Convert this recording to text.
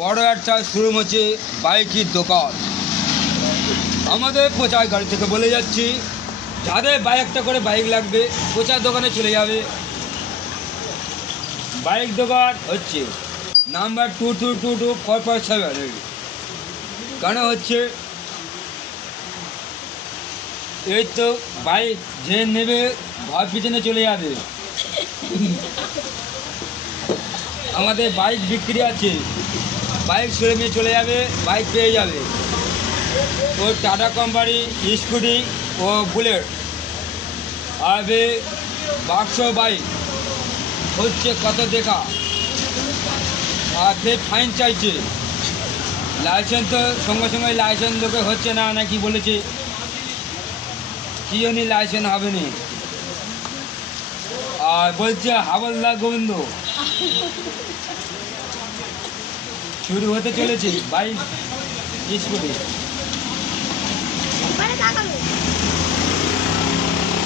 বড় একটা শোরুম হচ্ছে বাইকের দোকান। আমাদের প্রচার গাড়ি থেকে বলে যাচ্ছি, যাদের বাইকটা করে বাইক লাগবে, প্রচার দোকানে চলে যাবে। বাইক দোকান হচ্ছে number two two two two four four seven কেন হচ্ছে? এই তো বাইক যে নেবে, ঘর পিছনে চলে যাবে। আমাদের বাইক বিক্রি আছে। বাইক ছেড়ে নিয়ে চলে যাবে, বাইক পেয়ে যাবে। ও টাটা কোম্পানি, স্কুটি ও বুলেট। আর বাক্স বাইক হচ্ছে কত দেখা আর সে ফাইন চাইছে। লাইসেন্স তো সঙ্গে সঙ্গে লাইসেন্স লোকে হচ্ছে না নাকি বলেছে? কি জানি লাইসেন্স হবে নি। আর বলছে হাবলদার গোবিন্দ। শুরু হতে চলেছে স্কুটি মানে তাকাবে।